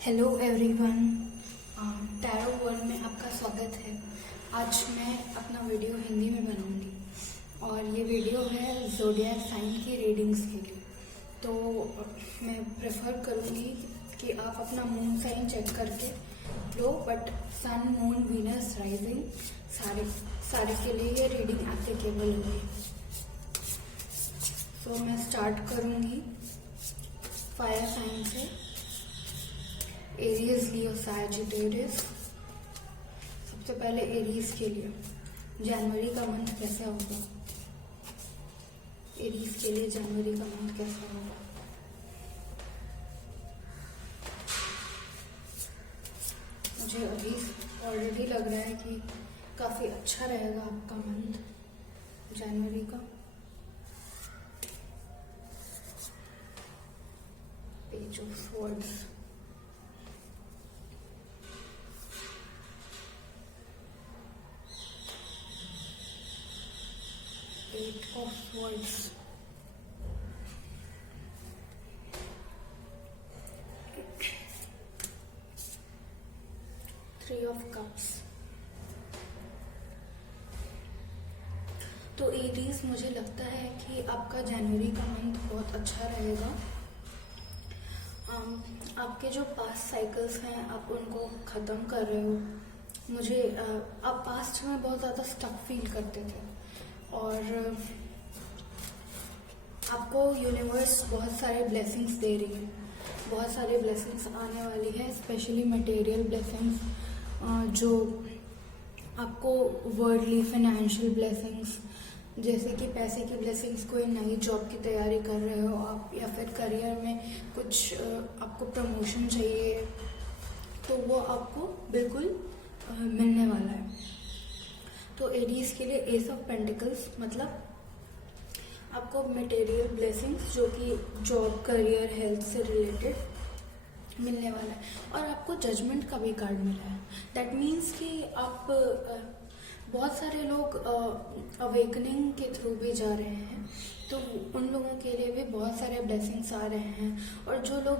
Hello everyone, tarot world में आपका स्वागत है। आज मैं अपना वीडियो हिंदी में बनाऊंगी और ये वीडियो है ज़ोडिएक साइन की रीडिंग्स के लिए। तो मैं प्रेफर करूंगी कि आप अपना मून साइन चेक करके लो, but sun, moon, Venus, rising सारे के लिए ये रीडिंग एप्लीकेबल होगी। तो मैं स्टार्ट करूंगी फायर साइन से। एरीज, लियो, सैजिटेरियस। सबसे पहले एरीज के लिए जनवरी का मंथ कैसा होगा। एरीज के लिए जनवरी का मंथ कैसा होगा। मुझे अभी ऑलरेडी लग रहा है कि काफी अच्छा रहेगा आपका मंथ जनवरी का। Page of swords, Eight of Swords, Three of Cups। तो एरीज, मुझे लगता है कि आपका जनवरी का मंथ बहुत अच्छा रहेगा। आपके जो पास्ट साइकिल्स हैं आप उनको ख़त्म कर रहे हो। मुझे आप पास्ट में बहुत ज़्यादा स्टक फील करते थे और आपको यूनिवर्स बहुत सारे ब्लेसिंग्स दे रही है। बहुत सारे ब्लेसिंग्स आने वाली है, स्पेशली मटेरियल ब्लेसिंग्स, जो आपको वर्ल्डली फाइनेंशियल ब्लेसिंग्स, जैसे कि पैसे की ब्लेसिंग्स, कोई नई जॉब की तैयारी कर रहे हो आप, या फिर करियर में कुछ आपको प्रमोशन चाहिए, तो वो आपको बिल्कुल मिलने वाला है। तो एरीज के लिए एस ऑफ पेंटिकल्स मतलब आपको मटेरियल ब्लेसिंग्स जो कि जॉब, करियर, हेल्थ से रिलेटेड मिलने वाला है। और आपको जजमेंट का भी कार्ड मिला है। दैट मीन्स कि आप बहुत सारे लोग अवेकनिंग के थ्रू भी जा रहे हैं, तो उन लोगों के लिए भी बहुत सारे ब्लेसिंग्स आ रहे हैं। और जो लोग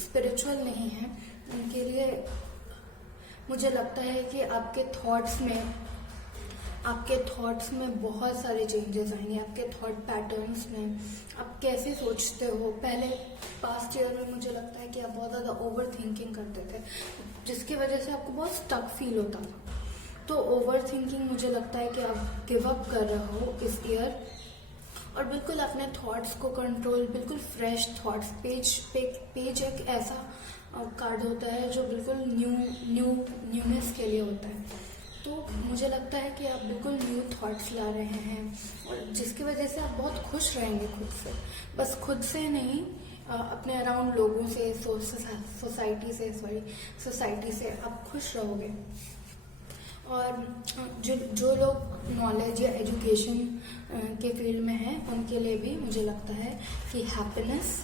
स्पिरिचुअल नहीं हैं उनके लिए मुझे लगता है कि आपके थॉट्स में बहुत सारे चेंजेस आएंगे। आपके थॉट पैटर्न्स में आप कैसे सोचते हो। पहले पास्ट ईयर में मुझे लगता है कि आप बहुत ज़्यादा ओवर थिंकिंग करते थे, जिसकी वजह से आपको बहुत स्टक फील होता था। तो ओवर थिंकिंग, मुझे लगता है कि आप गिव अप कर रहे हो इस ईयर और बिल्कुल अपने थॉट्स को कंट्रोल, बिल्कुल फ्रेश थॉट्स। पेज एक ऐसा कार्ड होता है जो बिल्कुल न्यूनेस के लिए होता है। तो मुझे लगता है कि आप बिल्कुल न्यू थॉट्स ला रहे हैं और जिसकी वजह से आप बहुत खुश रहेंगे खुद से। बस खुद से नहीं, अपने अराउंड लोगों से, सोसाइटी से आप खुश रहोगे। और जो लोग नॉलेज या एजुकेशन के फील्ड में हैं उनके लिए भी मुझे लगता है कि हैप्पीनेस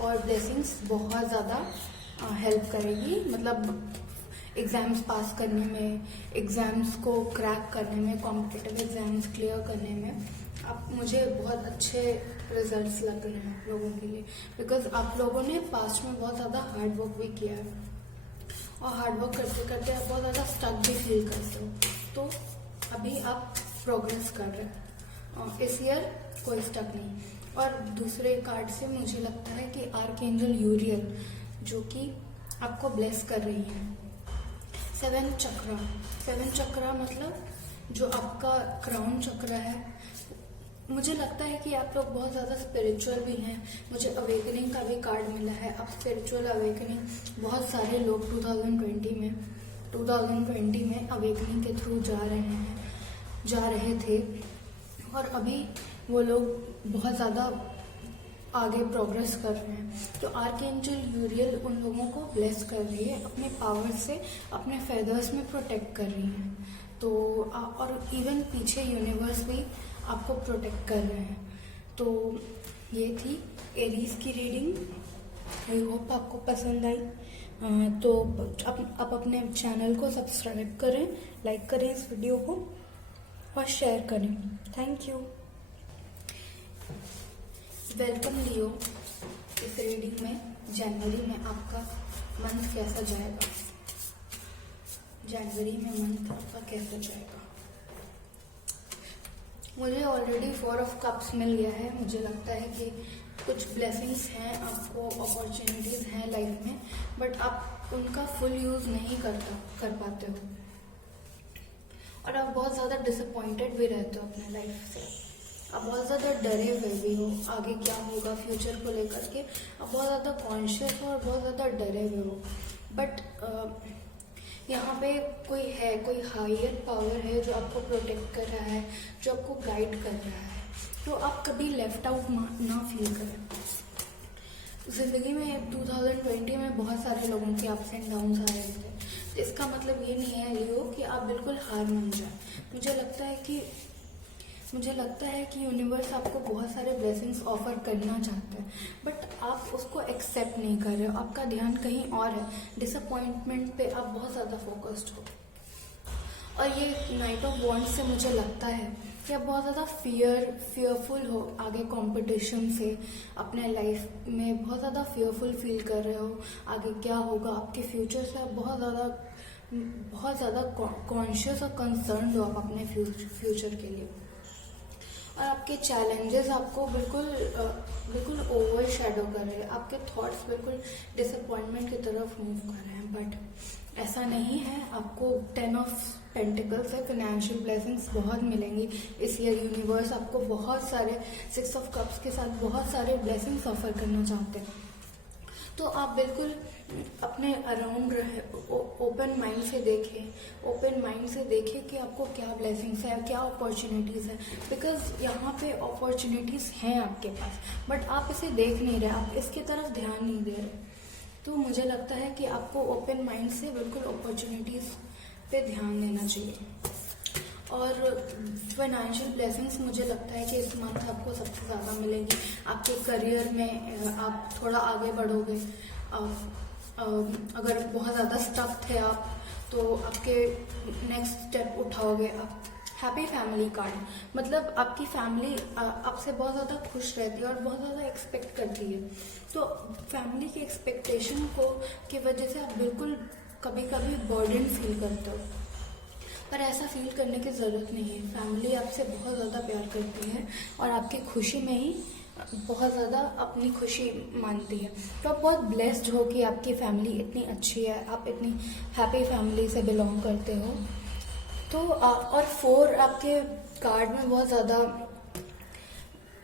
और ब्लेसिंग्स बहुत ज़्यादा हेल्प करेगी। मतलब एग्ज़ाम्स पास करने में, एग्ज़ाम्स को क्रैक करने में, कॉम्पिटिटिव एग्ज़ाम्स क्लियर करने में आप मुझे बहुत अच्छे रिजल्ट्स लग रहे हैं आप लोगों के लिए। बिकॉज आप लोगों ने पास्ट में बहुत ज़्यादा हार्ड वर्क भी किया है और हार्ड वर्क करते करते आप बहुत ज़्यादा स्टक भी फील करते हो। तो अभी आप प्रोग्रेस कर रहे हैं। इस ईयर कोई स्टक नहीं। और दूसरे कार्ड से मुझे लगता है कि आर्कएंजल यूरियल जो कि आपको ब्लेस कर रही है। सेवन चक्रा मतलब जो आपका क्राउन चक्र है। मुझे लगता है कि आप लोग बहुत ज़्यादा स्पिरिचुअल भी हैं। मुझे अवेकनिंग का भी कार्ड मिला है। अब स्पिरिचुअल अवेकनिंग बहुत सारे लोग 2020 में अवेकनिंग के थ्रू जा रहे थे और अभी वो लोग बहुत ज़्यादा आगे प्रोग्रेस कर रहे हैं। तो आर्कएंजल यूरियल उन लोगों को ब्लेस कर रही है, अपने पावर से, अपने फेदर्स में प्रोटेक्ट कर रही है। तो और इवन पीछे यूनिवर्स भी आपको प्रोटेक्ट कर रहे हैं। तो ये थी एरीज की रीडिंग। आई होप आपको पसंद आई। तो आप अपने चैनल को सब्सक्राइब करें, लाइक करें इस वीडियो को और शेयर करें। Thank you. वेलकम लियो इस रीडिंग में जनवरी में आपका मंथ कैसा जाएगा, जनवरी में मंथ आपका कैसा जाएगा। मुझे ऑलरेडी 4 ऑफ कप्स मिल गया है। मुझे लगता है कि कुछ ब्लेसिंग्स हैं, आपको अपॉर्चुनिटीज़ हैं लाइफ में, बट आप उनका फुल यूज़ नहीं कर पाते हो और आप बहुत ज़्यादा डिसअपॉइंटेड भी रहते हो अपने लाइफ से। आप बहुत ज़्यादा डरे हुए भी हो आगे क्या होगा फ्यूचर को लेकर के। आप बहुत ज़्यादा कॉन्शियस हो और बहुत ज़्यादा डरे हुए हो, बट यहाँ पे कोई हायर पावर है जो आपको प्रोटेक्ट कर रहा है, जो आपको गाइड कर रहा है, तो आप कभी लेफ्ट आउट ना फील करें। ज़िंदगी में 2020 में बहुत सारे लोगों के अप्स एंड डाउन्स आ रहे थे। इसका मतलब ये नहीं है लियो कि आप बिल्कुल हार मान जाए। मुझे लगता है कि यूनिवर्स आपको बहुत सारे ब्लेसिंग्स ऑफर करना चाहता है, बट आप उसको एक्सेप्ट नहीं कर रहे हो। आपका ध्यान कहीं और है, डिसअपॉइंटमेंट पे आप बहुत ज़्यादा फोकस्ड हो। और ये नाइट ऑफ वॉन्ड्स से मुझे लगता है कि आप बहुत ज़्यादा फियरफुल हो आगे कंपटीशन से। अपने लाइफ में बहुत ज़्यादा फियरफुल फील कर रहे हो, आगे क्या होगा आपके फ्यूचर से। आप बहुत ज़्यादा कॉन्शियस और कंसर्न हो आप अपने फ्यूचर के लिए। और आपके चैलेंजेस आपको बिल्कुल ओवर शेडो कर रहे हैं। आपके थॉट्स बिल्कुल डिसअपॉइंटमेंट की तरफ मूव कर रहे हैं, बट ऐसा नहीं है। आपको 10 ऑफ पेंटिकल्स है, फाइनेंशियल ब्लेसिंग्स बहुत मिलेंगी इस ईयर। यूनिवर्स आपको बहुत सारे 6 ऑफ कप्स के साथ बहुत सारे ब्लेसिंग्स ऑफर करना चाहते हैं। तो आप बिल्कुल अपने अराउंड रहे, ओपन माइंड से देखें कि आपको क्या ब्लेसिंग्स है, क्या अपॉर्चुनिटीज़ है। बिकॉज यहाँ पे अपॉर्चुनिटीज़ हैं आपके पास, बट आप इसे देख नहीं रहे, आप इसकी तरफ ध्यान नहीं दे रहे। तो मुझे लगता है कि आपको ओपन माइंड से बिल्कुल अपॉर्चुनिटीज़ पे ध्यान देना चाहिए। और फाइनेंशियल ब्लेसिंग्स मुझे लगता है कि इस मंथ आपको सबसे ज़्यादा मिलेंगी। आपके करियर में आप थोड़ा आगे बढ़ोगे। अगर बहुत ज़्यादा स्टक थे आप, तो आपके नेक्स्ट स्टेप उठाओगे आप। हैप्पी फैमिली कार्ड, मतलब आपकी फैमिली आपसे बहुत ज़्यादा खुश रहती है और बहुत ज़्यादा एक्सपेक्ट करती है। तो फैमिली की एक्सपेक्टेशन की वजह से आप बिल्कुल कभी कभी बर्डन फील करते हो, पर ऐसा फील करने की ज़रूरत नहीं है। फैमिली आपसे बहुत ज़्यादा प्यार करती है और आपकी खुशी में ही बहुत ज़्यादा अपनी खुशी मानती है। तो आप बहुत ब्लेस्ड हो कि आपकी फैमिली इतनी अच्छी है, आप इतनी हैप्पी फैमिली से बिलोंग करते हो। तो और 4 आपके कार्ड में बहुत ज़्यादा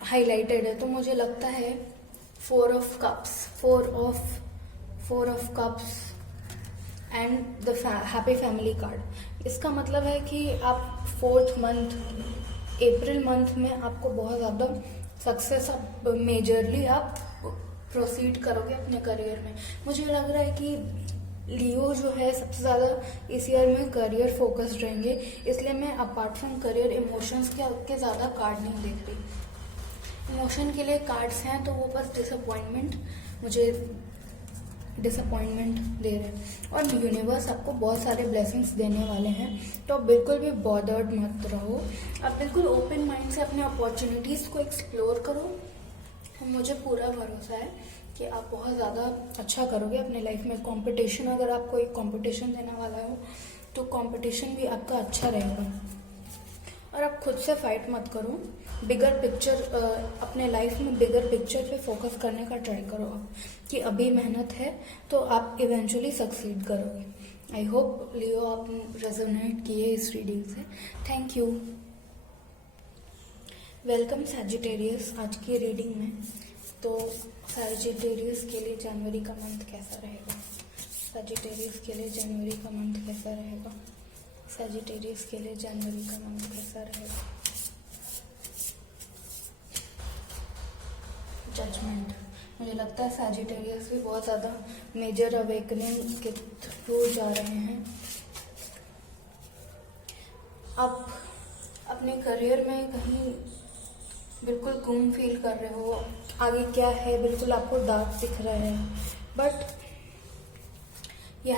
हाईलाइटेड है, तो मुझे लगता है 4 of cups and the happy family card. इसका मतलब है कि आप 4th मंथ, अप्रैल मंथ में आपको बहुत ज़्यादा सक्सेस, आप मेजरली आप प्रोसीड करोगे अपने करियर में। मुझे लग रहा है कि लियो जो है सबसे ज़्यादा इस ईयर में करियर फोकस्ड रहेंगे, इसलिए मैं अपार्ट फ्रॉम करियर इमोशंस के ज़्यादा कार्ड नहीं देख रही। इमोशन के लिए कार्ड्स हैं तो वो बस डिसअपॉइंटमेंट दे रहे हैं। और यूनिवर्स आपको बहुत सारे ब्लेसिंग्स देने वाले हैं, तो आप बिल्कुल भी बॉदर्ड मत रहो। आप बिल्कुल ओपन माइंड से अपने अपॉर्चुनिटीज़ को एक्सप्लोर करो। मुझे पूरा भरोसा है कि आप बहुत ज़्यादा अच्छा करोगे अपने लाइफ में। कंपटीशन, अगर आप कोई कंपटीशन देने वाला हो तो कंपटीशन भी आपका अच्छा रहेगा। और आप खुद से फाइट मत करो, बिगर पिक्चर, अपने लाइफ में बिगर पिक्चर पे फोकस करने का ट्राई करो आप, कि अभी मेहनत है तो आप इवेंचुअली सक्सीड करोगे। आई होप लियो आप रेजोनेट किए इस रीडिंग से। Thank you. वेलकम सैजिटेरियस आज की रीडिंग में। तो सैजिटेरियस के लिए जनवरी का मंथ कैसा रहेगा? सैजिटेरियस के लिए जनवरी का मंथ कैसा रहेगा? सैजिटेरियस के लिए जनवरी का मंथ कैसा रहेगा? जजमेंट। मुझे लगता है सैजिटेरियस भी बहुत ज़्यादा मेजर अवेकनिंग के थ्रू जा रहे हैं। आप अपने करियर में कहीं बिल्कुल गुम फील कर रहे हो, आगे क्या है बिल्कुल आपको डार्क दिख रहा है, but you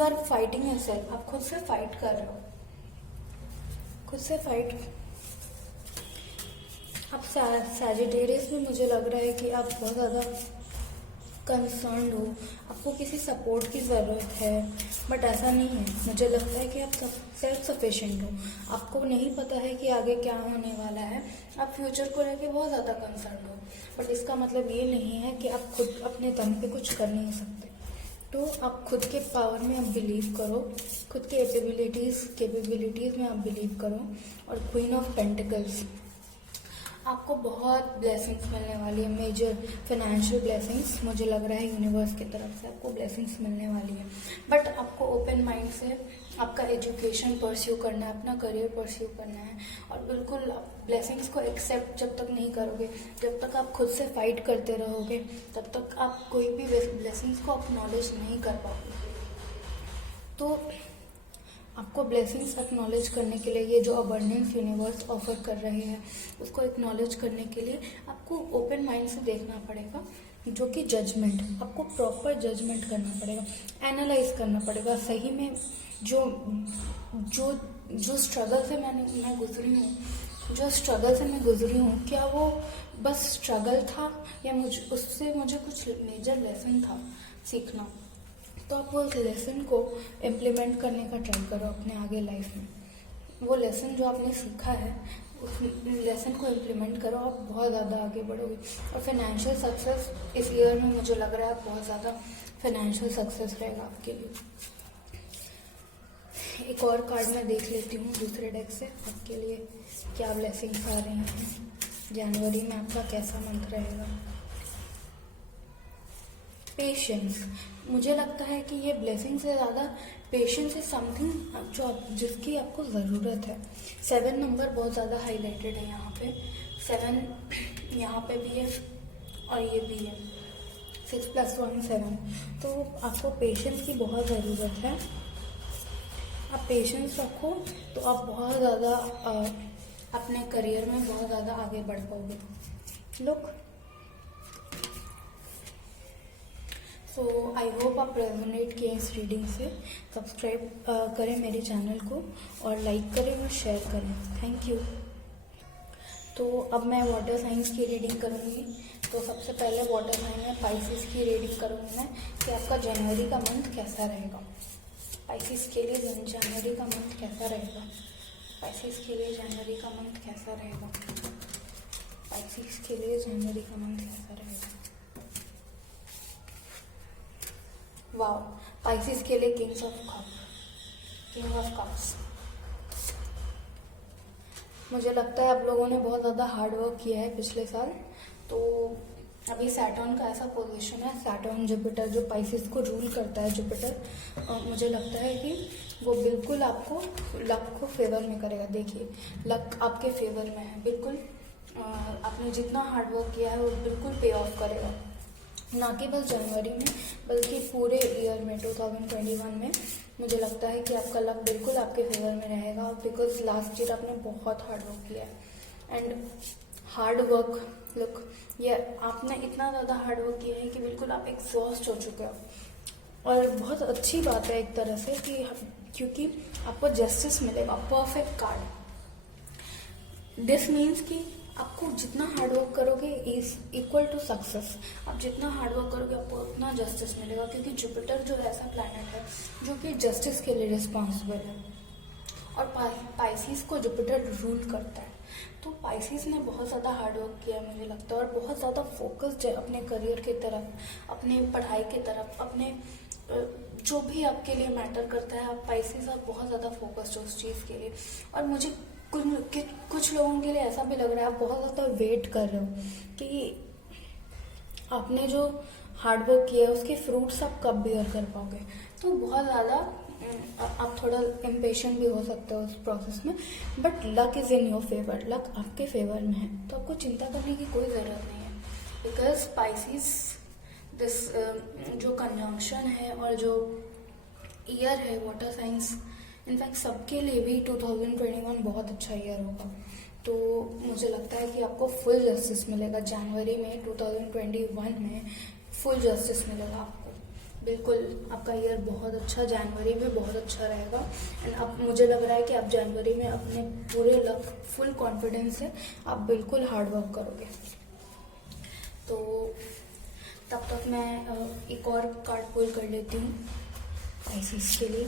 are fighting yourself. आप खुद से फाइट कर रहे हो, खुद से फाइट। आप सैजिटेरियस में मुझे लग रहा है कि आप बहुत ज़्यादा कंसर्न हो, आप आपको किसी सपोर्ट की ज़रूरत है, बट ऐसा नहीं है। मुझे लगता है कि आप सेल्फ सफिशिएंट हो, आपको नहीं पता है कि आगे क्या होने वाला है, आप फ्यूचर को लेके बहुत ज़्यादा कंसर्न हो, बट इसका मतलब ये नहीं है कि आप खुद अपने दम पे कुछ कर नहीं सकते। तो आप खुद के पावर में आप बिलीव करो, खुद के कैपेबिलिटीज़ में आप बिलीव करो। और क्वीन ऑफ पेंटिकल्स, आपको बहुत ब्लेसिंग्स मिलने वाली है, मेजर फाइनेंशियल ब्लेसिंग्स मुझे लग रहा है यूनिवर्स की तरफ से आपको ब्लेसिंग्स मिलने वाली है। बट आपको ओपन माइंड से आपका एजुकेशन परस्यू करना है, अपना करियर परस्यू करना है। और बिल्कुल ब्लेसिंग्स को एक्सेप्ट जब तक नहीं करोगे, जब तक आप खुद से फाइट करते रहोगे, तब तक आप कोई भी ब्लेसिंग्स को एक्नॉलेज नहीं कर पाओगे। तो आपको ब्लेसिंग्स एक्नॉलेज करने के लिए, ये जो अबंडेंस यूनिवर्स ऑफर कर रहे हैं उसको एक्नॉलेज करने के लिए आपको ओपन माइंड से देखना पड़ेगा, जो कि जजमेंट, आपको प्रॉपर जजमेंट करना पड़ेगा, एनालाइज करना पड़ेगा सही में जो जो जो स्ट्रगल से मैं गुजरी हूँ, क्या वो बस स्ट्रगल था या उससे मुझे कुछ मेजर लेसन था सीखना। तो आप वो लेसन को इम्प्लीमेंट करने का ट्राई करो अपने आगे लाइफ में। वो लेसन जो आपने सीखा है उस लेसन को इम्प्लीमेंट करो, आप बहुत ज़्यादा आगे बढ़ोगे। और फाइनेंशियल सक्सेस इस ईयर में मुझे लग रहा है बहुत ज़्यादा फाइनेंशियल सक्सेस रहेगा आपके लिए। एक और कार्ड मैं देख लेती हूँ दूसरे डेक से, आपके लिए क्या ब्लेसिंग्स आ रही हैं जनवरी में, आपका कैसा मंथ रहेगा। पेशेंस, मुझे लगता है कि ये ब्लेसिंग से ज़्यादा पेशेंस इज समथिंग जिसकी आपको ज़रूरत है। 7 नंबर बहुत ज़्यादा हाईलाइटेड है यहाँ पे, 7 यहाँ पे भी है और ये भी है, 6 + 1 7। तो आपको पेशेंस की बहुत ज़रूरत है। आप पेशेंस रखो तो आप बहुत ज़्यादा अपने करियर में बहुत ज़्यादा आगे बढ़ पाओगे। लुक, सो आई होप आप रेजोनेट किए इस रीडिंग से। सब्सक्राइब करें मेरे चैनल को और लाइक करें और शेयर करें। Thank you. तो अब मैं वाटर साइंस की रीडिंग करूँगी। तो सबसे पहले वाटर साइन में पाइसिस की रीडिंग करूँगी मैं कि आपका जनवरी का मंथ कैसा रहेगा। पाइसिस के लिए जनवरी का मंथ कैसा रहेगा। पाइसिस के लिए जनवरी का मंथ कैसा रहेगा। पाइसिस के लिए जनवरी का मंथ कैसा रहेगा। वाओ, पाइसिस के लिए किंग ऑफ कप्स। मुझे लगता है आप लोगों ने बहुत ज़्यादा हार्ड वर्क किया है पिछले साल। तो अभी सैटर्न का ऐसा पोजीशन है, सैटर्न जुपिटर जो पाइसिस को रूल करता है, जुपिटर मुझे लगता है कि वो बिल्कुल आपको लक को फेवर में करेगा। देखिए, लक आपके फेवर में है बिल्कुल। आपने जितना हार्ड वर्क किया है वो बिल्कुल पे ऑफ करेगा, ना कि बस जनवरी में बल्कि पूरे ईयर में 2021 में। मुझे लगता है कि आपका लक बिल्कुल आपके फेवर में रहेगा, बिकॉज लास्ट ईयर आपने बहुत हार्ड वर्क किया है। एंड हार्ड वर्क, लुक, ये आपने इतना ज़्यादा हार्ड वर्क किया है कि बिल्कुल आप एग्जॉस्ट हो चुके हो। और बहुत अच्छी बात है एक तरह से कि क्योंकि आपको जस्टिस मिलेगा, परफेक्ट कार्ड। दिस मीन्स कि आपको जितना हार्ड वर्क करोगे इज इक्वल टू सक्सेस। आप जितना हार्ड वर्क करोगे आपको उतना जस्टिस मिलेगा, क्योंकि जुपिटर जो ऐसा प्लैनेट है जो कि जस्टिस के लिए रिस्पॉन्सिबल है और पाइसिस को जुपिटर रूल करता है। तो पाइसिस ने बहुत ज़्यादा हार्ड वर्क किया मुझे लगता है, और बहुत ज़्यादा फोकस्ड है अपने करियर की तरफ, अपने पढ़ाई की तरफ, अपने जो भी आपके लिए मैटर करता है। आप पाइसिस आप बहुत ज़्यादा फोकस्ड हो उस चीज़ के लिए। और मुझे कुछ लोगों के लिए ऐसा भी लग रहा है आप बहुत ज़्यादा वेट कर रहे हो कि आपने जो हार्ड वर्क किया है उसके फ्रूट्स आप कब बेयर कर पाओगे। तो बहुत ज़्यादा आप थोड़ा इम्पेशेंट भी हो सकते हो उस प्रोसेस में, but luck is in your favour, luck आपके फेवर में है। तो आपको चिंता करने की कोई ज़रूरत नहीं है, बिकॉज पाइसिस दिस जो कंजंक्शन है और जो ईयर है वाटर साइंस, इनफैक्ट सबके लिए भी 2021 बहुत अच्छा ईयर होगा। तो मुझे लगता है कि आपको फुल जस्टिस मिलेगा जनवरी में, 2021 में फुल जस्टिस मिलेगा आपको। बिल्कुल आपका ईयर बहुत अच्छा जनवरी में बहुत अच्छा रहेगा। एंड अब मुझे लग रहा है कि आप जनवरी में अपने पूरे लक, फुल कॉन्फिडेंस से आप बिल्कुल हार्ड वर्क करोगे। तो तब तक मैं एक और कार्ड पुल कर लेती हूँ पाइसेस के लिए।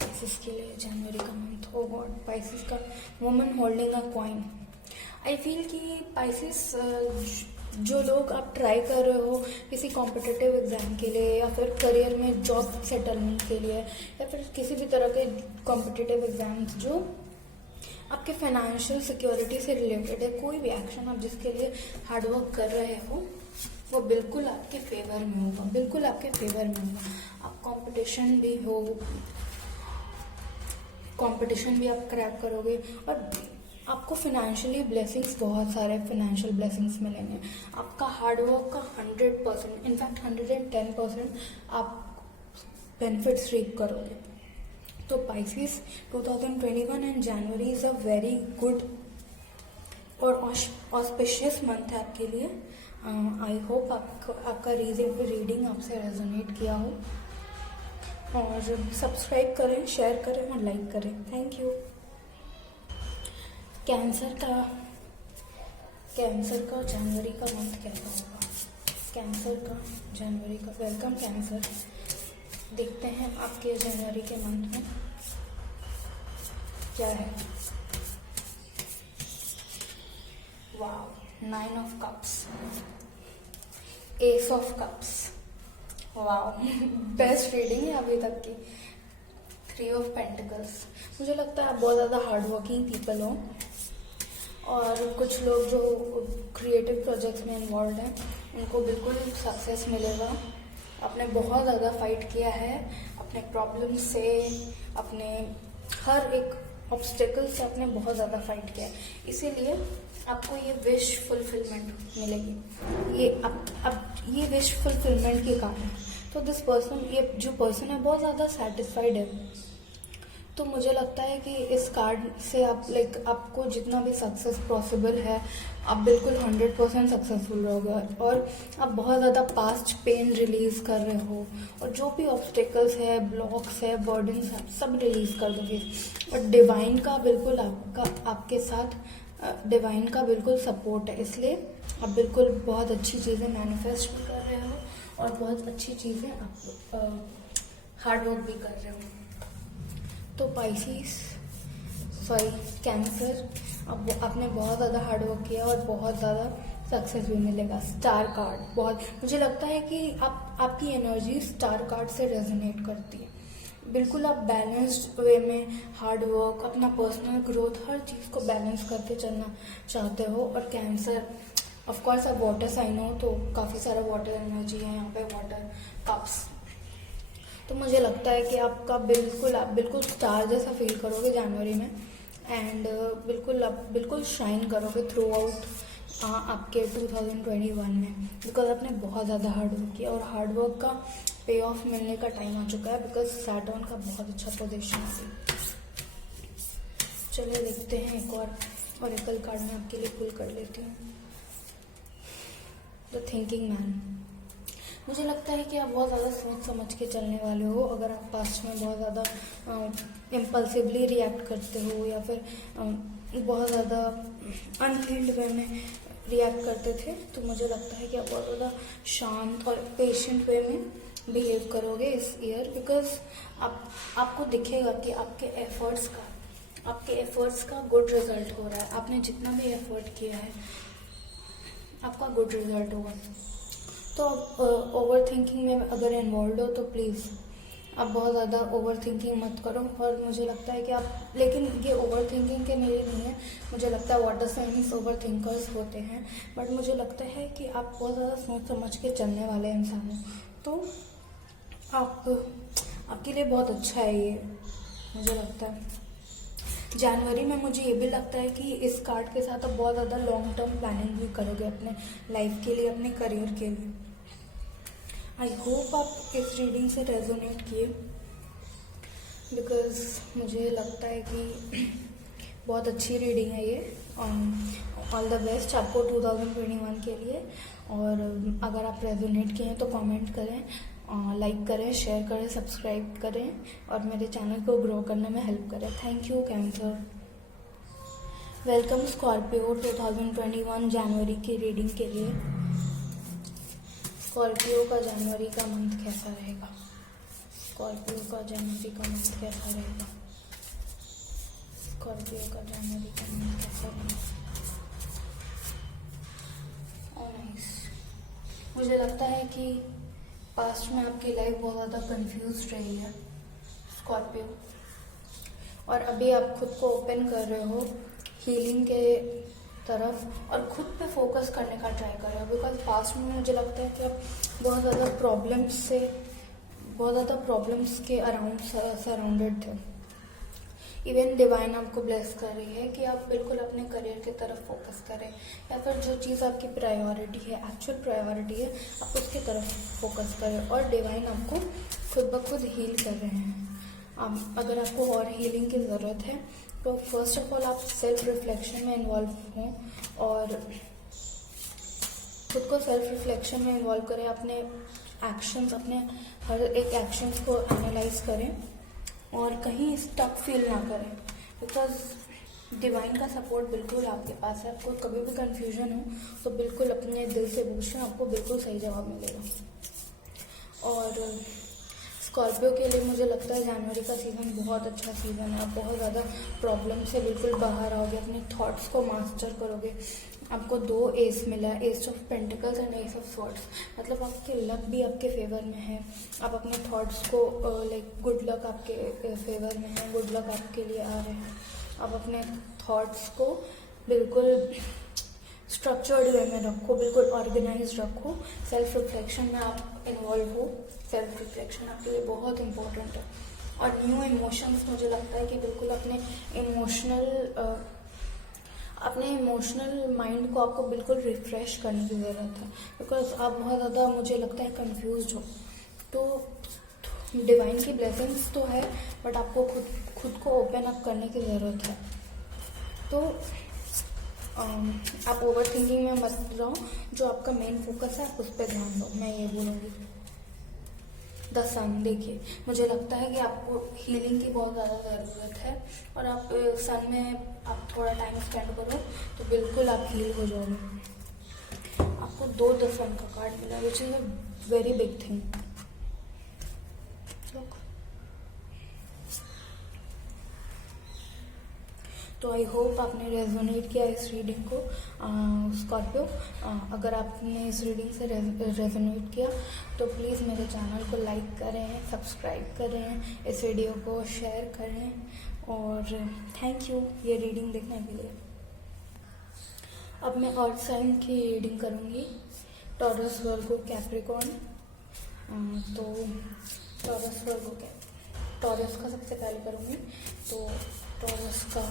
पाइसेस के लिए जनवरी का मंथ। ओ गॉड, पाइसेस का woman holding a coin. I feel कि पाइसेस, जो लोग आप ट्राई कर रहे हो किसी कॉम्पिटिटिव एग्ज़ाम के लिए या फिर करियर में जॉब सेटलमेंट के लिए या फिर किसी भी तरह के कॉम्पिटिटिव एग्ज़ाम्स जो आपके फाइनेंशियल सिक्योरिटी से रिलेटेड है, कोई भी एक्शन आप जिसके लिए हार्डवर्क कर रहे हो वो बिल्कुल आपके फेवर में होगा, बिल्कुल आपके फेवर में होगा। आप कंपटीशन भी आप क्रैक करोगे और आपको फाइनेंशियली ब्लेसिंग्स, बहुत सारे फाइनेंशियल ब्लेसिंग्स मिलेंगे। आपका हार्डवर्क का 100%, इनफैक्ट 110% आप बेनिफिट्स रीप करोगे। तो Pisces 2021 and January is a very good और ऑस्पिशियस मंथ है आपके लिए। आई होप आपका रीडिंग आपसे रेजोनेट किया हो, और सब्सक्राइब करें, शेयर करें और लाइक करें। Thank you. कैंसर का जनवरी का मंथ कैसा होगा? कैंसर का जनवरी का, वेलकम कैंसर। देखते हैं आपके जनवरी के मंथ में क्या है। Wow, 9 of cups, S of cups. Wow, best reading है अभी तक की। 3 ऑफ पेंटिकल्स। मुझे लगता है आप बहुत ज़्यादा हार्ड वर्किंग पीपल हो, और कुछ लोग जो क्रिएटिव प्रोजेक्ट्स में इन्वॉल्व हैं उनको बिल्कुल सक्सेस मिलेगा। आपने बहुत ज़्यादा फाइट किया है अपने प्रॉब्लम से, अपने हर एक ऑब्स्टेकल से आपने बहुत ज़्यादा फाइट किया है, इसीलिए आपको ये विश फुलफिलमेंट मिलेगी। ये विश फुलफिलमेंट के कारण तो दिस पर्सन, ये जो पर्सन है बहुत ज़्यादा सेटिस्फाइड है। तो मुझे लगता है कि इस कार्ड से आप आपको जितना भी सक्सेस पॉसिबल है आप बिल्कुल 100% सक्सेसफुल रहोगे, और आप बहुत ज़्यादा पास्ट पेन रिलीज़ कर रहे हो, और जो भी ऑब्स्टेकल्स है, ब्लॉक्स है, बर्डन्स है, सब रिलीज़ कर दोगे। और डिवाइन का बिल्कुल आपके साथ डिवाइन का बिल्कुल सपोर्ट है, इसलिए आप बिल्कुल बहुत अच्छी चीज़ें मैनिफेस्ट भी कर रहे हो और बहुत अच्छी चीज़ें आप हार्डवर्क भी कर रहे हो। तो कैंसर, अब आपने बहुत ज़्यादा हार्डवर्क किया और बहुत ज़्यादा सक्सेस भी मिलेगा। स्टार कार्ड, बहुत मुझे लगता है कि आपकी एनर्जी स्टार कार्ड से रेजोनेट करती है। बिल्कुल आप बैलेंस्ड वे में हार्डवर्क, अपना पर्सनल ग्रोथ, हर चीज़ को बैलेंस करके चलना चाहते हो। और कैंसर, ऑफ कोर्स आप वाटर साइन हो तो काफ़ी सारा वाटर एनर्जी है यहाँ पे, वाटर कप्स। तो मुझे लगता है कि आप बिल्कुल स्टार जैसा फील करोगे जनवरी में, एंड आप बिल्कुल शाइन करोगे थ्रू आउट आपके 2021 में, बिकॉज आपने बहुत ज़्यादा हार्डवर्क किया और हार्डवर्क का पे ऑफ मिलने का टाइम आ चुका है, बिकॉज सैटर्न का बहुत अच्छा पोजीशन है। चलिए देखते हैं, एक और ऑरेकल कार्ड में आपके लिए पुल कर लेती हूँ। The thinking man. मुझे लगता है कि आप बहुत ज़्यादा सोच समझ के चलने वाले हो। अगर आप पास्ट में बहुत ज़्यादा इम्पल्सिवली रिएक्ट करते हो या फिर बहुत ज़्यादा अनहील्ड वे में रिएक्ट करते थे, तो मुझे लगता है कि आप बहुत ज़्यादा शांत और पेशेंट वे में बिहेव करोगे इस ईयर, बिकॉज आपको दिखेगा कि आपके एफर्ट्स का गुड रिजल्ट हो रहा है। आपने जितना भी एफर्ट किया है आपका गुड रिजल्ट होगा। तो आप ओवर थिंकिंग में अगर इन्वॉल्व हो तो प्लीज़ आप बहुत ज़्यादा ओवर थिंकिंग मत करो। और मुझे लगता है कि आप, लेकिन ये ओवर थिंकिंग के लिए नहीं है, मुझे लगता है वाटर साइंस ओवर थिंकर्स होते हैं, बट मुझे लगता है कि आप बहुत ज़्यादा सोच समझ के चलने वाले इंसान हो, तो आपके लिए बहुत अच्छा है ये, मुझे लगता है। जनवरी में मुझे ये भी लगता है कि इस कार्ड के साथ आप बहुत ज़्यादा लॉन्ग टर्म प्लानिंग भी करोगे अपने लाइफ के लिए, अपने करियर के लिए। आई होप आप इस रीडिंग से रेजोनेट किए, बिकॉज मुझे लगता है कि बहुत अच्छी रीडिंग है ये। ऑल द बेस्ट आपको 2021 के लिए। और अगर आप रेजोनेट किए हैं तो कमेंट करें, लाइक करें, शेयर करें, सब्सक्राइब करें और मेरे चैनल को ग्रो करने में हेल्प करें। Thank you cancer. Welcome Scorpio 2021 जनवरी की रीडिंग के लिए। स्कॉर्पियो का जनवरी का मंथ कैसा रहेगा? स्कॉर्पियो का जनवरी का मंथ कैसा रहेगा? स्कॉर्पियो का जनवरी का मंथ कैसा रहेगा? Oh nice. मुझे लगता है कि पास्ट में आपकी लाइफ बहुत ज़्यादा कंफ्यूज रही है स्कॉर्पियो, और अभी आप खुद को ओपन कर रहे हो हीलिंग के तरफ और खुद पे फोकस करने का ट्राई कर रहे हो। बिकॉज पास्ट में मुझे लगता है कि आप बहुत ज़्यादा प्रॉब्लम्स के अराउंड सराउंडेड थे। इवन डिवाइन आपको ब्लेस कर रही है कि आप बिल्कुल अपने करियर की तरफ फोकस करें, या फिर जो चीज़ आपकी प्रायोरिटी है, एक्चुअल प्रायोरिटी है, आप उसकी तरफ फोकस करें। और डिवाइन आपको खुद ब खुद हील कर रहे हैं। अगर आपको और हीलिंग की ज़रूरत है तो फर्स्ट ऑफ ऑल आप सेल्फ रिफ्लेक्शन में इन्वॉल्व हों और खुद को सेल्फ रिफ्लेक्शन में इन्वॉल्व करें। अपने एक्शंस, अपने हर एक एक्शंस को एनालाइज करें और कहीं स्टक फील ना करें। बिकॉज डिवाइन का सपोर्ट बिल्कुल आपके पास है। आपको कभी भी कंफ्यूजन हो तो बिल्कुल अपने दिल से पूछें, आपको बिल्कुल सही जवाब मिलेगा। और स्कॉर्पियो के लिए मुझे लगता है जनवरी का सीज़न बहुत अच्छा सीज़न है। आप बहुत ज़्यादा प्रॉब्लम से बिल्कुल बाहर आओगे, अपने थॉट्स को मास्टर करोगे। आपको 2 एस मिला है, S of pentacles and S of swords. मतलब आपके लक भी आपके फेवर में है। आप अपने थॉट्स को गुड लक आपके फेवर में है, गुड लक आपके लिए आ रहे हैं। आप अपने थॉट्स को बिल्कुल स्ट्रक्चर्ड वे में रखो, बिल्कुल ऑर्गेनाइज रखो। सेल्फ रिफ्लेक्शन में आप इन्वॉल्व हो। सेल्फ रिफ्लेक्शन आपके लिए बहुत इंपॉर्टेंट है। और न्यू इमोशंस, मुझे लगता है कि बिल्कुल अपने इमोशनल माइंड को आपको बिल्कुल रिफ्रेश करने की ज़रूरत है। बिकॉज आप बहुत ज़्यादा, मुझे लगता है, कंफ्यूज हो। तो डिवाइन की ब्लेसिंग्स तो है, बट आपको खुद को ओपन अप करने की ज़रूरत है। तो आप ओवर थिंकिंग में मत रहो। जो आपका मेन फोकस है आप उस पर ध्यान दो, मैं ये बोलूँगी। द सन, देखिए मुझे लगता है कि आपको हीलिंग की बहुत ज़्यादा ज़रूरत है और आप सन में आप थोड़ा टाइम स्पेंड करो तो बिल्कुल आप हील हो जाओगे। आपको 2 द सन का कार्ड मिला, which is a very big thing. तो आई होप आपने रेजोनेट किया इस रीडिंग को स्कॉर्पियो। अगर आपने इस रीडिंग से रेजोनेट किया तो प्लीज़ मेरे चैनल को लाइक करें, सब्सक्राइब करें, इस वीडियो को शेयर करें और थैंक यू ये रीडिंग देखने के लिए। अब मैं अर्थ साइन की रीडिंग करूँगी, टॉरस, वर्गो, कैप्रिकॉर्न। तो टॉरस, वर्गो, टॉरस का सबसे पहले करूँगी। तो टॉरस का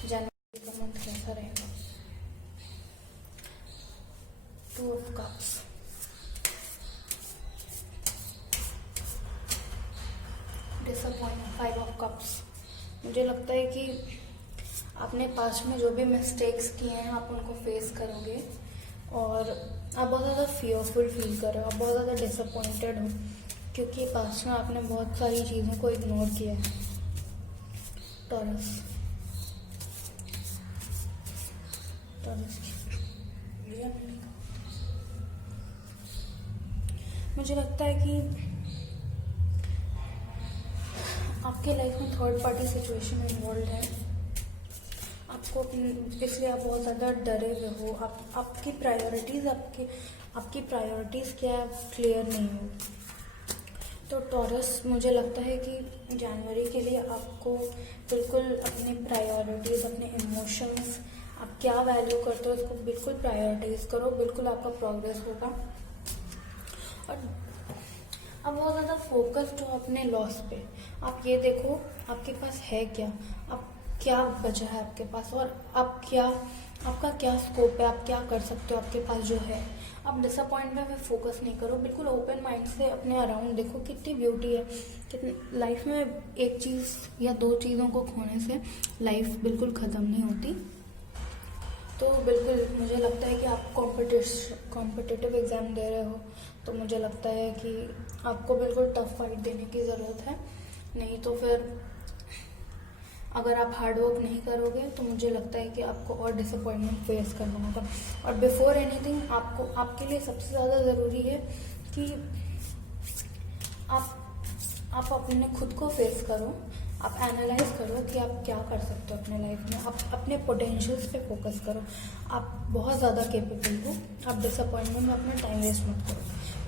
जनवरी का मंथ कैसा रहेगा? 2 of cups, disappointment, 5 of cups. मुझे लगता है कि आपने पास्ट में जो भी मिस्टेक्स किए हैं आप उनको फेस करोगे और आप बहुत ज़्यादा फियरफुल फील कर रहे हो, आप बहुत ज़्यादा डिसअपॉइंटेड हो क्योंकि पास्ट में आपने बहुत सारी चीज़ों को इग्नोर किया है। टॉरस, मुझे लगता है कि आपके लाइफ में थर्ड पार्टी सिचुएशन इन्वॉल्व है। आपको इसलिए आप बहुत ज़्यादा डरे हुए हो। आपकी प्रायोरिटीज़ क्या है, क्लियर नहीं हो। तो टॉरस, मुझे लगता है कि जनवरी के लिए आपको बिल्कुल अपने प्रायोरिटीज़, अपने इमोशंस, आप क्या वैल्यू करते हो उसको बिल्कुल प्रायोरिटाइज करो, बिल्कुल आपका प्रोग्रेस होगा। और अब बहुत ज़्यादा फोकस्ड हो अपने लॉस पे। आप ये देखो आपके पास है क्या, आप क्या बचा है आपके पास और आपका क्या स्कोप है, आप क्या कर सकते हो आपके पास जो है। आप डिसअपॉइंटमेंट में फोकस नहीं करो, बिल्कुल ओपन माइंड से अपने अराउंड देखो कितनी ब्यूटी है। कितनी लाइफ में एक चीज़ या 2 चीज़ों को खोने से लाइफ बिल्कुल ख़त्म नहीं होती। तो बिल्कुल मुझे लगता है कि आप कॉम्पिटिटिव एग्ज़ाम दे रहे हो तो मुझे लगता है कि आपको बिल्कुल टफ फाइट देने की ज़रूरत है, नहीं तो फिर अगर आप हार्ड वर्क नहीं करोगे तो मुझे लगता है कि आपको और डिसअपॉइंटमेंट फेस करना होगा। और बिफोर एनीथिंग आपको आपके लिए सबसे ज़्यादा ज़रूरी है कि आप अपने खुद को फेस करो, आप एनालाइज करो कि आप क्या कर सकते हो अपने लाइफ में, आप अपने पोटेंशियल्स पे फोकस करो। आप बहुत ज़्यादा केपेबल हो, आप डिसअपॉइंटमेंट में अपना टाइम वेस्ट मत करो,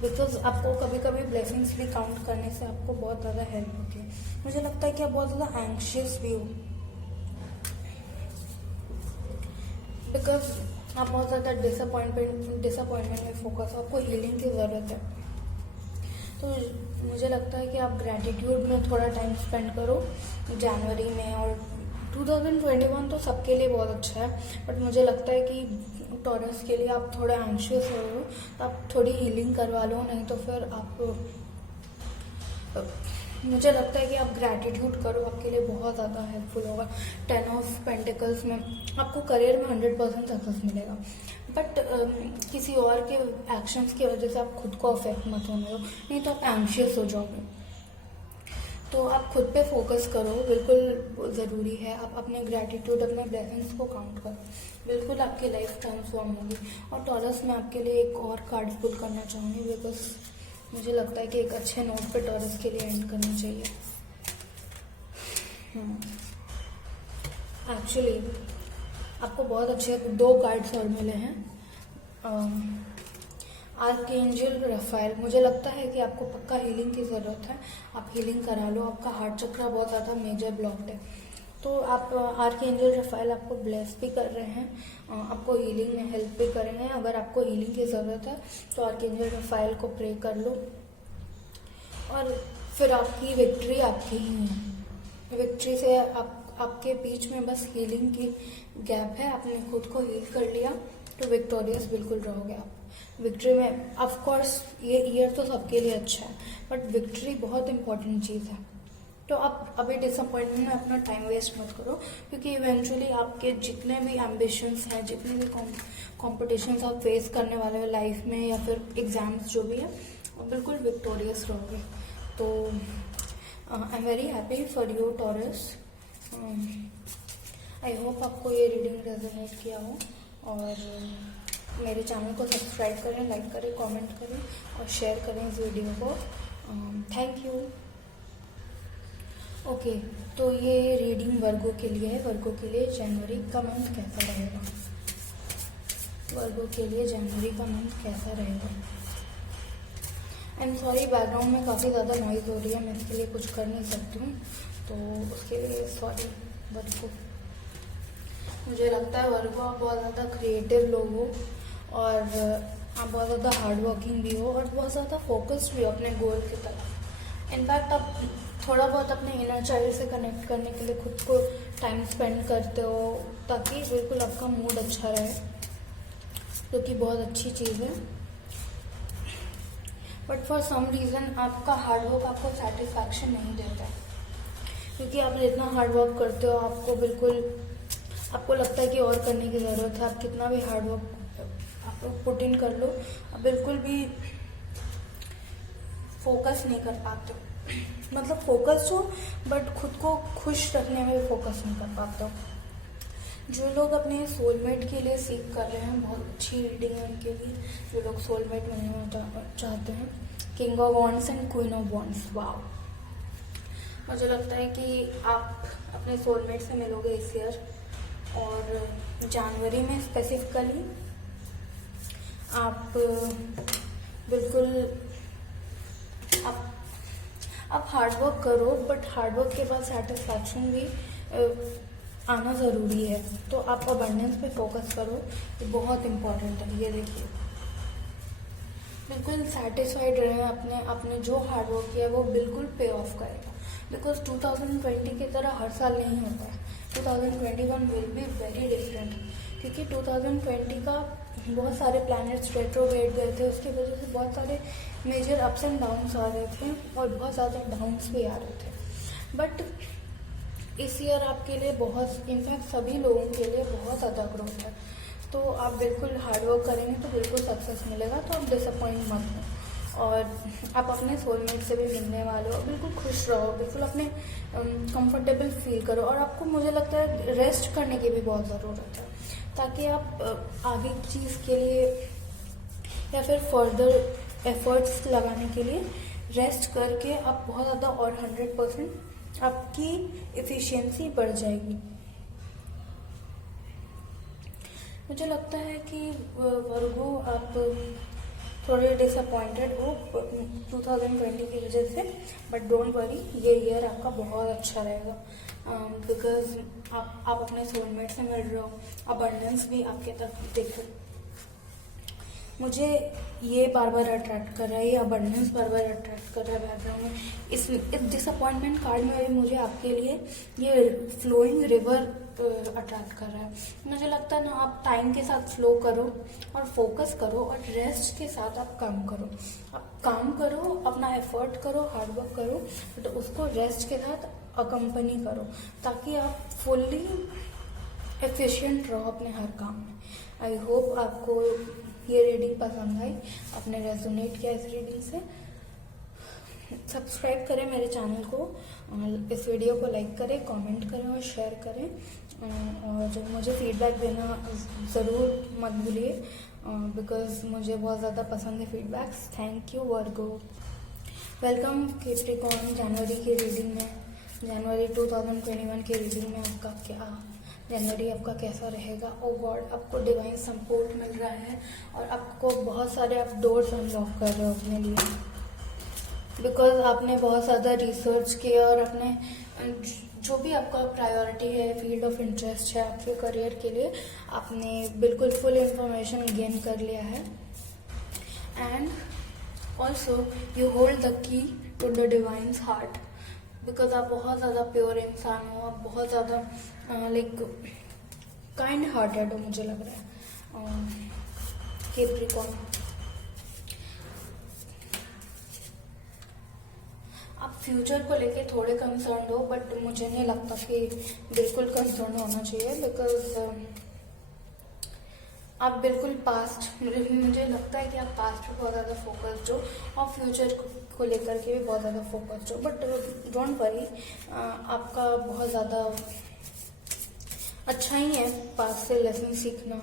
बिकॉज आपको कभी कभी ब्लेसिंग्स भी काउंट करने से आपको बहुत ज़्यादा हेल्प होती है। मुझे लगता है कि आप बहुत ज़्यादा एंग्शियस भी हो, बिकॉज आप बहुत ज़्यादा डिसअपॉइंटमेंट में फोकस हो, आपको हीलिंग की ज़रूरत है। तो मुझे लगता है कि आप ग्रैटिट्यूड में थोड़ा टाइम स्पेंड करो जनवरी में। और 2021 तो सबके लिए बहुत अच्छा है, बट मुझे लगता है कि टॉरस के लिए आप थोड़ा एंशियस हो रहे हो तो आप थोड़ी हीलिंग करवा लो, नहीं तो फिर मुझे लगता है कि आप ग्रैटिट्यूड करो, आपके लिए बहुत ज़्यादा हेल्पफुल होगा। 10 ऑफ पेंटिकल्स में आपको करियर में 100% सक्सेस मिलेगा, बट किसी और के एक्शंस की वजह से आप खुद को अफेक्ट मत होने दो, नहीं तो आप एंशियस हो जाओगे। तो आप खुद पे फोकस करो, बिल्कुल ज़रूरी है। आप अपने ग्रैटिट्यूड, अपने ब्लेसिंग्स को काउंट करो, बिल्कुल आपकी लाइफ ट्रांसफॉर्म होगी। और टॉरस में आपके लिए एक और कार्ड पुल करना चाहूँगी, बिकॉज मुझे लगता है कि एक अच्छे नोट पे टॉरस के लिए एंड करना चाहिए। एक्चुअली आपको बहुत अच्छे 2 कार्ड्स और मिले हैं। आर्कएंजल रफाएल, मुझे लगता है कि आपको पक्का हीलिंग की ज़रूरत है, आप हीलिंग करा लो। आपका हार्ट चक्र बहुत ज़्यादा मेजर ब्लॉक्ड है, तो आप आर्कएंजल रफाएल आपको ब्लेस भी कर रहे हैं, आपको हीलिंग में हेल्प भी करेंगे। अगर आपको हीलिंग की ज़रूरत है तो आर्कएंजल रफाएल को प्रे कर लो, और फिर आपकी विक्ट्री आपकी ही है। विक्ट्री से आपके बीच में बस हीलिंग की गैप है, आपने खुद को हील कर लिया तो विक्टोरियस बिल्कुल रहोगे आप विक्ट्री में। ऑफ कोर्स ये ईयर तो सबके लिए अच्छा है, बट विक्ट्री बहुत इंपॉर्टेंट चीज़ है। तो आप अभी डिसअपॉइंटमेंट में अपना टाइम वेस्ट मत करो, क्योंकि इवेंचुअली आपके जितने भी एम्बिशंस हैं, जितने भी कॉम्पिटिशन्स आप फेस करने वाले हो लाइफ में या फिर एग्जाम्स जो भी है, आप बिल्कुल विक्टोरियस रहोगे। तो I am very happy for you taurus. I hope आपको ये रीडिंग रेजोनेट किया हो, और मेरे चैनल को सब्सक्राइब करें, लाइक करें, कमेंट करें और शेयर करें इस वीडियो को। Thank you. ओके, तो ये रीडिंग वर्गो के लिए है। वर्गो के लिए जनवरी का मंथ कैसा रहेगा? वर्गो के लिए जनवरी का मंथ कैसा रहेगा? आई एम सॉरी, बैकग्राउंड में काफ़ी ज़्यादा नॉइज़ हो रही है, मैं इसके लिए कुछ कर नहीं सकती हूँ, तो उसके लिए सॉरी। वर्गो, मुझे लगता है वर्गो आप बहुत ज़्यादा क्रिएटिव लोग हो, और आप बहुत ज़्यादा हार्ड वर्किंग भी हो, और बहुत ज़्यादा फोकस्ड भी हो अपने गोल की तरफ। इनफैक्ट आप थोड़ा बहुत अपने इनर चाइल्ड से कनेक्ट करने के लिए खुद को टाइम स्पेंड करते हो, ताकि बिल्कुल आपका मूड अच्छा रहे, जो कि बहुत अच्छी चीज़ है। बट फॉर सम रीज़न आपका हार्ड वर्क आपको सेटिस्फैक्शन नहीं देता है, क्योंकि आप जितना हार्ड वर्क करते हो आपको लगता है कि और करने की ज़रूरत है। आप कितना भी हार्ड वर्क आप पुट इन कर लो, आप बिल्कुल भी फोकस नहीं कर पाते हो। मतलब फोकस हो, बट खुद को खुश रखने में फोकस नहीं कर पाते हो। जो लोग अपने सोलमेट के लिए सीख कर रहे हैं, बहुत अच्छी रीडिंग है उनके लिए। जो लोग सोलमेट बनना चाहते हैं, king of wands and queen of wands, wow. मुझे लगता है कि आप अपने सोलमेट से मिलोगे इस ईयर, और जनवरी में स्पेसिफिकली आप बिल्कुल आप हार्ड वर्क करो, बट हार्ड वर्क के बाद सेटिस्फैक्शन भी आना ज़रूरी है। तो आप अबंडेंस पे फोकस करो, ये बहुत इम्पोर्टेंट है। ये देखिए, बिल्कुल सेटिस्फाइड रहें, अपने जो हार्ड वर्क किया है वो बिल्कुल पे ऑफ करेगा। बिकॉज 2020 की तरह हर साल नहीं होता है, 2021 विल बी वेरी डिफरेंट, क्योंकि 2020 का बहुत सारे प्लैनेट्स रेट्रोग्रेड गए थे, उसकी वजह से बहुत सारे मेजर अप्स एंड डाउन्स आ रहे थे, और बहुत ज़्यादा डाउन्स भी आ रहे थे। बट इस ईयर आपके लिए बहुत, इनफैक्ट सभी लोगों के लिए बहुत ज़्यादा ग्रोथ है। तो आप बिल्कुल हार्ड वर्क करेंगे तो बिल्कुल सक्सेस मिलेगा, तो आप डिसअपॉइंट मत हो। और आप अपने सोलमेट से भी मिलने वाले हो। बिल्कुल खुश रहो, बिल्कुल अपने कंफर्टेबल फील करो। और आपको मुझे लगता है रेस्ट करने की भी बहुत ज़रूरत है, ताकि आप आगे की चीज़ के लिए या फिर फर्दर एफर्ट्स लगाने के लिए रेस्ट करके आप बहुत ज़्यादा और 100% आपकी एफिशिएंसी बढ़ जाएगी। मुझे लगता है कि वर्गो आप थोड़े डिसअपॉइंटेड हो 2020 की वजह से, बट डोंट वरी, ये ईयर आपका बहुत अच्छा रहेगा। बिकॉज आप अपने सोलमेट से मिल रहे हो, अबंडेंस भी आपके तरफ देखो। मुझे ये बार बार अट्रैक्ट कर रहा है, ये अबंडेंस बार बार अट्रैक्ट कर रहा है बैकग्राउंड में। इस डिसअपॉइंटमेंट कार्ड में भी मुझे आपके लिए ये फ्लोइंग रिवर अट्रैक्ट कर रहा है। मुझे लगता है ना, आप टाइम के साथ फ्लो करो और फोकस करो और रेस्ट के साथ आप काम करो। आप काम करो, अपना एफर्ट करो, हार्डवर्क करो, बट उसको रेस्ट के साथ अकम्पनी करो, ताकि आप फुल्ली एफिशिएंट रहो अपने हर काम में। आई होप आपको ये रीडिंग पसंद आई, आपने रेजोनेट किया इस रीडिंग से। सब्सक्राइब करें मेरे चैनल को, इस वीडियो को लाइक करें, कमेंट करें और शेयर करें, और मुझे फीडबैक देना ज़रूर मत भूलिए, बिकॉज मुझे बहुत ज़्यादा पसंद है feedbacks. Thank you Virgo. Welcome Capricorn जनवरी की रीडिंग में, जनवरी 2021 की रीडिंग में आपका क्या जनवरी आपका कैसा रहेगा। ओ गॉड, आपको डिवाइन सपोर्ट मिल रहा है और आपको बहुत सारे आप डोर्स अनलॉक कर रहे हो अपने लिए, बिकॉज आपने बहुत ज़्यादा रिसर्च किया और अपने जो भी आपका प्रायोरिटी है, फील्ड ऑफ इंटरेस्ट है आपके करियर के लिए, आपने बिल्कुल फुल इंफॉर्मेशन गेन कर लिया है। And also you hold the key to the divine's heart, because आप बहुत ज़्यादा प्योर इंसान हो, आप बहुत ज़्यादा लाइक काइंड हार्टेड हो, मुझे लग रहा है। कैप्रिकॉर्न, आप फ्यूचर को लेके थोड़े कंसर्न हो, बट मुझे नहीं लगता कि बिल्कुल कंसर्न होना चाहिए, बिकॉज आप बिल्कुल पास्ट, मुझे लगता है कि आप पास्ट पे बहुत ज़्यादा फोकस्ड हो और फ्यूचर को लेकर के भी बहुत ज़्यादा फोकस्ड हो, बट डोंट वरी, आपका बहुत ज़्यादा अच्छा ही है पास्ट से लेसन सीखना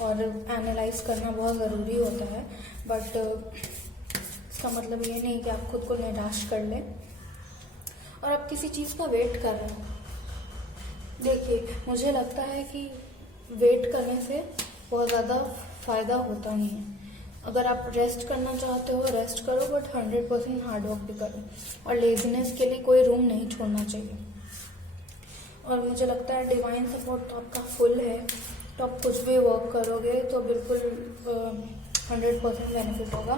और एनालाइज करना बहुत ज़रूरी होता है, बट इसका मतलब ये नहीं कि आप खुद को निराश कर लें और आप किसी चीज़ का वेट कर रहे हो। देखिए, मुझे लगता है कि वेट करने से बहुत ज़्यादा फ़ायदा होता नहीं है। अगर आप रेस्ट करना चाहते हो, रेस्ट करो, बट 100% हार्डवर्क भी करो, और लेजीनेस के लिए कोई रूम नहीं छोड़ना चाहिए। और मुझे लगता है डिवाइन सपोर्ट तो आपका फुल है, तो आप कुछ भी वर्क करोगे तो बिल्कुल 100% बेनिफिट होगा।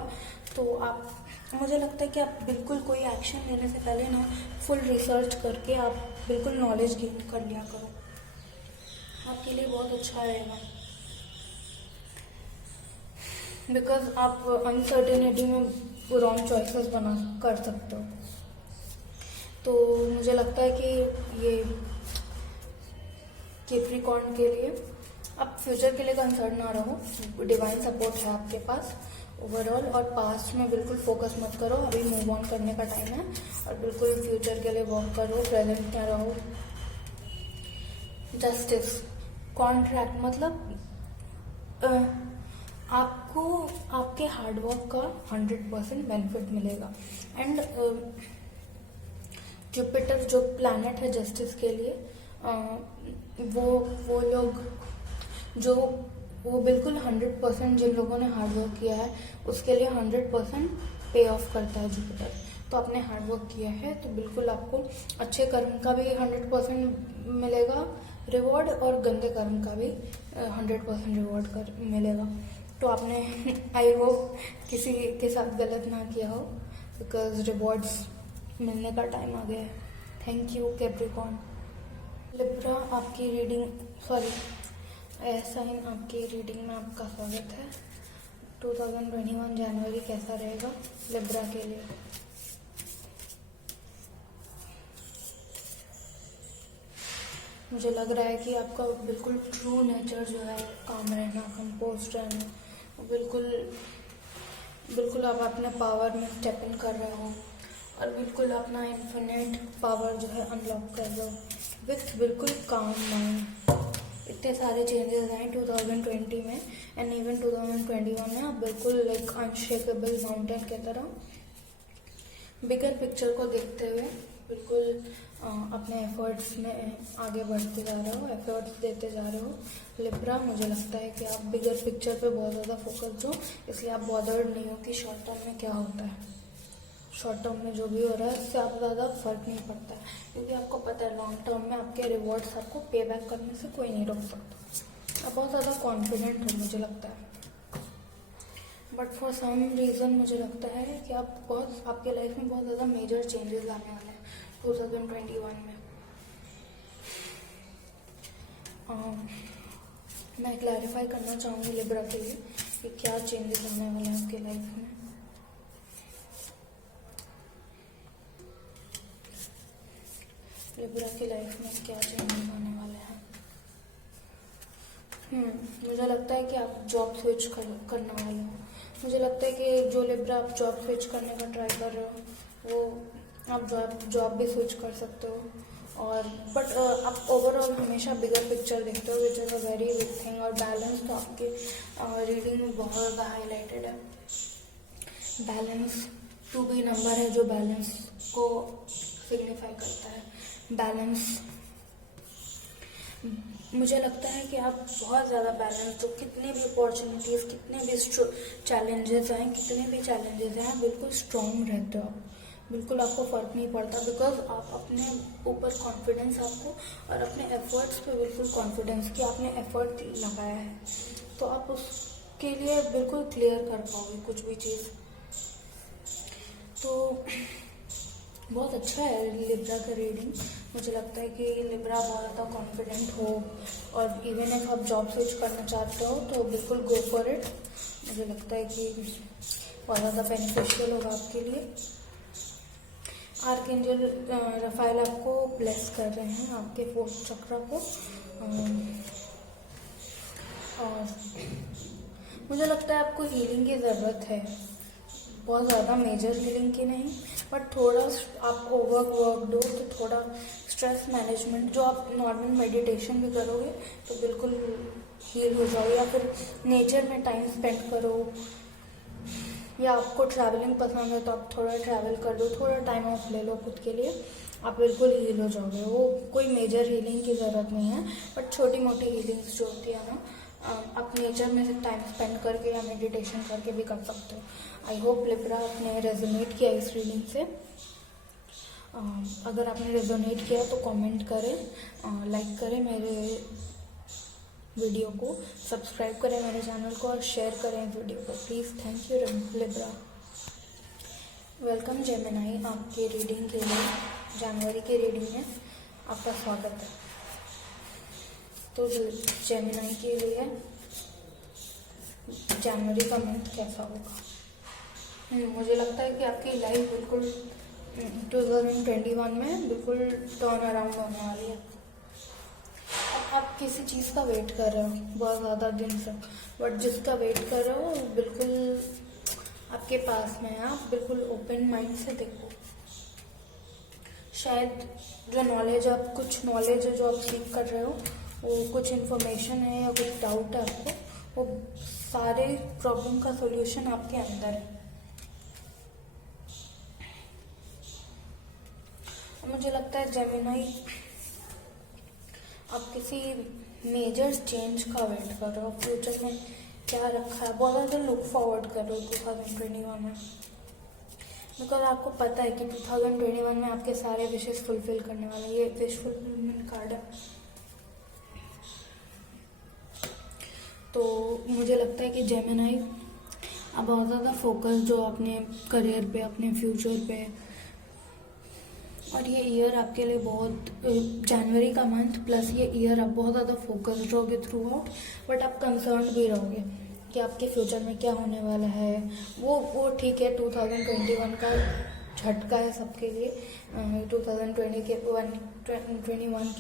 तो आप, मुझे लगता है कि आप बिल्कुल कोई एक्शन लेने से पहले ना फुल रिसर्च करके आप बिल्कुल नॉलेज गेन कर लिया करो, आपके लिए बहुत अच्छा रहेगा। बिकॉज आप अनसर्टेनिटी में रॉन्ग चॉइसेस बना कर सकते हो। तो मुझे लगता है कि ये कैप्रिकॉर्न के लिए आप फ्यूचर के लिए कंसर्न ना रहो, डिवाइन सपोर्ट है आपके पास ओवरऑल, और पास्ट में बिल्कुल फोकस मत करो, अभी मूव ऑन करने का टाइम है, और बिल्कुल फ्यूचर के लिए वर्क करो, प्रेजेंट में रहो। जस्टिस, कॉन्ट्रैक्ट, मतलब आपको आपके हार्डवर्क का 100% बेनिफिट मिलेगा। एंड जुपिटर जो प्लैनेट है जस्टिस के लिए, वो लोग जो वो बिल्कुल 100% जिन लोगों ने हार्डवर्क किया है उसके लिए 100% पे ऑफ करता है जुपिटर। तो आपने हार्डवर्क किया है तो बिल्कुल आपको अच्छे कर्म का भी 100% मिलेगा रिवॉर्ड, और गंदे कर्म का भी 100% रिवॉर्ड मिलेगा। तो आपने आई होप किसी के साथ गलत ना किया हो, बिकॉज रिवॉर्ड्स मिलने का टाइम आ गया है। Thank you Capricorn. लिब्रा, आपकी रीडिंग, सॉरी एयर साइन, आपकी रीडिंग में आपका स्वागत है। 2021 जनवरी कैसा रहेगा लिब्रा के लिए। मुझे लग रहा है कि आपका बिल्कुल ट्रू नेचर जो है, काम रहना, कंपोस्ट रहना, बिल्कुल बिल्कुल आप अपने पावर में स्टेप इन कर रहे हो और बिल्कुल अपना इन्फिनिट पावर जो है अनलॉक कर रहे हो विथ बिल्कुल काम माइंड। इतने सारे चेंजेस आए 2020 में एंड इवन 2021 में आप बिल्कुल लाइक अनशेकेबल माउंटेन की तरह बिगर पिक्चर को देखते हुए बिल्कुल अपने एफर्ट्स में आगे बढ़ते जा रहे हो, एफर्ट्स देते जा रहे हो। लिब्रा, मुझे लगता है कि आप बिगर पिक्चर पे बहुत ज़्यादा फोकस हो, इसलिए आप बॉदर्ड नहीं हो कि शॉर्ट टर्म में क्या होता है। शॉर्ट टर्म में जो भी हो रहा है उससे आप ज़्यादा फर्क नहीं पड़ता है, क्योंकि आपको पता है लॉन्ग टर्म में आपके रिवॉर्ड्स आपको पे बैक करने से कोई नहीं रोक सकता। आप बहुत ज़्यादा कॉन्फिडेंट हो मुझे लगता है। बट फॉर सम रीज़न मुझे लगता है कि आपके लाइफ में बहुत ज़्यादा मेजर चेंजेस आने वाले हैं 2021 में। मैं क्लैरिफाई करना चाहूँगी लिब्रा के लिए कि क्या चेंजेस आने वाले हैं आपके लाइफ में। लिब्रा की लाइफ में क्या चेंजेस आने वाले हैं। मुझे लगता है कि आप जॉब स्विच करने वाले हो। मुझे लगता है कि जो लिब्रा आप जॉब स्विच करने का ट्राई कर रहे हो वो आप जॉब भी स्विच कर सकते हो। और बट आप ओवरऑल हमेशा बिगर पिक्चर देखते हो, which is a very big thing. और बैलेंस तो आपके रीडिंग में बहुत ज़्यादा हाईलाइटेड है। बैलेंस 2B नंबर है जो बैलेंस को सिग्निफाई करता है। बैलेंस, मुझे लगता है कि आप बहुत ज़्यादा बैलेंस हो। कितने भी अपॉर्चुनिटीज़, कितने भी चैलेंजेस हैं, बिल्कुल स्ट्रॉन्ग रहते हो आप। बिल्कुल आपको फ़र्क नहीं पड़ता, बिकॉज आप अपने ऊपर कॉन्फिडेंस आपको और अपने एफर्ट्स पे बिल्कुल कॉन्फिडेंस कि आपने एफर्ट लगाया है, तो आप उसके लिए बिल्कुल क्लियर कर पाओगे कुछ भी चीज़। तो बहुत अच्छा है लिब्रा का रीडिंग। मुझे लगता है कि लिब्रा बहुत ज़्यादा कॉन्फिडेंट हो, और इवन if आप जॉब स्विच करना चाहते हो तो बिल्कुल गो फॉर इट। मुझे लगता है कि बहुत ज़्यादा बेनिफिशियल होगा आपके लिए। आर्कएंजल रफाएल आपको ब्लेस कर रहे हैं आपके 4th चक्र को। और मुझे लगता है आपको हीलिंग की ज़रूरत है, बहुत ज़्यादा मेजर हीलिंग की नहीं, बट थोड़ा आप वर्क दो तो थोड़ा स्ट्रेस मैनेजमेंट, जो आप नॉर्मल मेडिटेशन भी करोगे तो बिल्कुल हील हो जाओगे, या फिर नेचर में टाइम स्पेंड करो, या आपको ट्रैवलिंग पसंद है तो आप थोड़ा ट्रैवल कर लो, थोड़ा टाइम ऑफ ले लो खुद के लिए, आप बिल्कुल हील हो जाओगे। वो कोई मेजर हीलिंग की ज़रूरत नहीं है, बट छोटी मोटी हीलिंग्स जो होती है ना, आप नेचर में से टाइम स्पेंड करके या मेडिटेशन करके भी कर सकते हो। आई होप लिब्रा आपने रेजोनेट किया इस रीडिंग से। अगर आपने रेजोनेट किया तो कमेंट करें, लाइक करें मेरे वीडियो को, सब्सक्राइब करें मेरे चैनल को और शेयर करें इस वीडियो को please. Thank you Libra. Welcome Gemini, आपकी रीडिंग के लिए, जनवरी की रीडिंग में आपका स्वागत है। तो जेमिनाई के लिए जनवरी का मंथ कैसा होगा। मुझे लगता है कि आपकी लाइफ बिल्कुल 2021 में बिल्कुल टर्न अराउंड होने वाली है। आप किसी चीज़ का वेट कर रहे हो बहुत ज़्यादा दिन से, बट जिसका वेट कर रहे हो बिल्कुल आपके पास में है। आप बिल्कुल ओपन माइंड से देखो, शायद जो नॉलेज जो आप सीख कर रहे हो, वो कुछ इन्फॉर्मेशन है या कुछ डाउट है आपको, वो सारे प्रॉब्लम का सॉल्यूशन आपके अंदर है। मुझे लगता है जेमिनाई आप किसी मेजर चेंज का वेट कर रहे हो, फ्यूचर में क्या रखा है, बहुत ज़्यादा लुक फॉरवर्ड कर रहे हो 2021 में, बिकॉज आपको पता है कि 2021 में आपके सारे विशेष फुलफिल करने वाले। ये विश फुलफिलमेंट कार्ड है। तो मुझे लगता है कि जेमिनाई आप बहुत ज़्यादा फोकस जो अपने करियर पे, अपने फ्यूचर पे, और ये ईयर आपके लिए बहुत, जनवरी का मंथ प्लस ये ईयर आप बहुत ज़्यादा फोकस्ड रहोगे थ्रू आउट, बट आप कंसर्न भी रहोगे कि आपके फ्यूचर में क्या होने वाला है। वो ठीक है, 2021 का झटका है सबके लिए। 2021 के